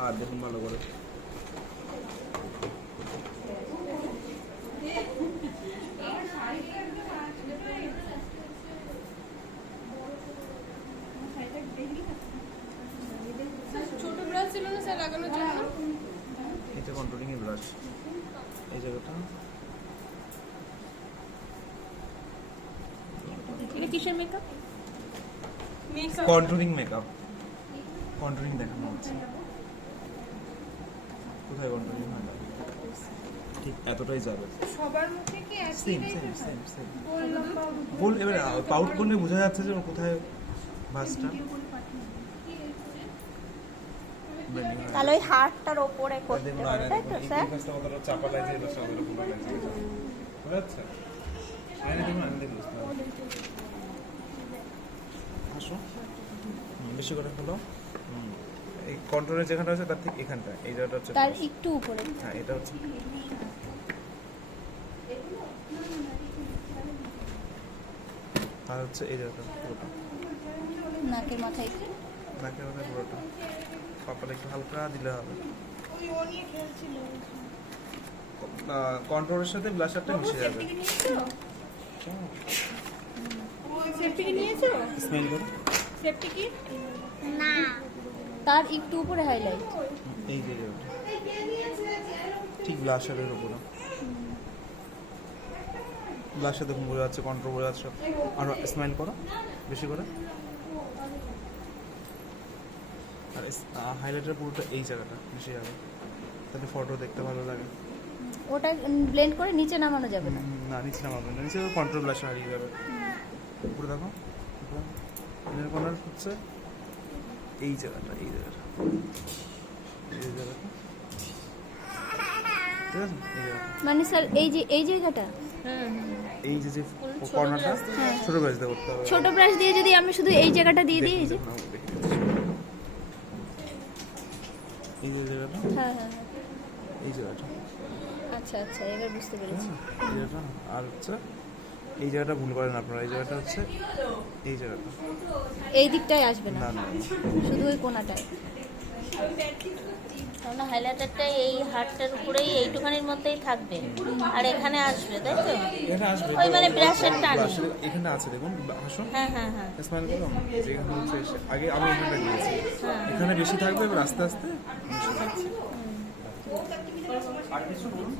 আর দেখুন ভালো করে। ছোট ব্রাশ ছিল না স্যার লাগানোর জন্য? এটা কন্ট্রোলিং এর ব্রাশ, এই জায়গাটা। এটা কিসের makeup? Makeup controlling makeup, controlling দেখানো হচ্ছে। কোথায় কন্ট্রোলিং হয় না, ঠিক এতটাই যাবে। সবার মুখে কি একই সেম টাইপের সেম সেম সেম গোল লম্বা গোল। এবার পাউট করলে বোঝা যাচ্ছে যে ওর কোথায় ভাঁজটা ব্লেন্ডিং হয়। তাহলে ওই হাড়টার ওপরে করতে দেখুন হবে, আয়না তাই দেখুন, তো এই স্যার? পাশটা কতটা চাপা লাগছে, এই পাশটা কতটা পুরো লাগছে, বুঝা যাচ্ছে? আয়না দেখুন, আয়না দেখুন। আসো, বেশি করে হলো। এই কন্ট্রোলের যেখানটা আছে তার ঠিক এখানটা, এই জায়গাটা হচ্ছে তার brush। একটু উপরে। হ্যাঁ, এটা হচ্ছে আর হচ্ছে এই জায়গাটা পুরোটা, নাকের মাথায় একটু। নাকের মাথায় পুরোটা, কপালে একটু হালকা দিলে হবে। ওই ও নিয়ে খেলছিল। কন্ট্রোলের সাথে ব্লাশারটা মিশে যাবে। সেফটি কি নিয়েছো? স্মেল করো, সেফটি কি? না, তার একটু উপরে হাইলাইট। এই যে জায়গাটা ঠিক ব্লাশারের উপরে। ব্লাশার দেখুন বোঝা যাচ্ছে, কন্ট্রোল বোঝা যাচ্ছে। আর স্মাইল করো বেশি করে। আর হাইলাইটার পুরোটা এই জায়গাটা বেশি যাবে, তাহলে ফটো দেখতে ভালো লাগে। ওটা ব্লেন্ড করে নিচে নামানো যাবে না। না, নিচে নামাবে না, নিচে কন্ট্রোল ব্লাশার হারিয়ে যাবে। উপরে দেখো, ইনার কর্নার হচ্ছে এই জায়গাটা, এই জায়গাটা, এই জায়গাটা, ঠিক আছে? এই জায়গাটা, মানে স্যার এই যে এই জায়গাটা এই যে যে কর্নারটা ছোট ব্রাশ দিয়ে করতে হবে। ছোট ব্রাশ দিয়ে যদি আমি শুধু এই জায়গাটা দিয়ে দিই, এই যে দেখুন, দেখে দিচ্ছি। এই যে জায়গাটা, হ্যাঁ হ্যাঁ হ্যাঁ। এই জায়গাটা, আচ্ছা আচ্ছা, এবার বুঝতে পেরেছি। এই জায়গাটা, আর হচ্ছে এই জায়গাটা ভুল করেন আপনারা, এই জায়গাটা হচ্ছে এই জায়গাটা। এই দিকটাই আসবে না, না না, শুধু ওই কোণাটায়। তাহলে হাইলাইটারটা এই হাড়টার উপরেই এইটুখানির মধ্যেই থাকবে আর এখানে আসবে, তাই তো? এখানে আসবে ওই মানে ব্রাশের টানে। ব্রাশের এখানে আছে দেখুন, আসুন হ্যাঁ হ্যাঁ হ্যাঁ। স্মাইল করো। যেখানে হচ্ছে আগে আমি এখানটা দিয়েছি, এখানে বেশি থাকবে, এবার আস্তে আস্তে মিশে যাচ্ছে। আর কিছু বলুন।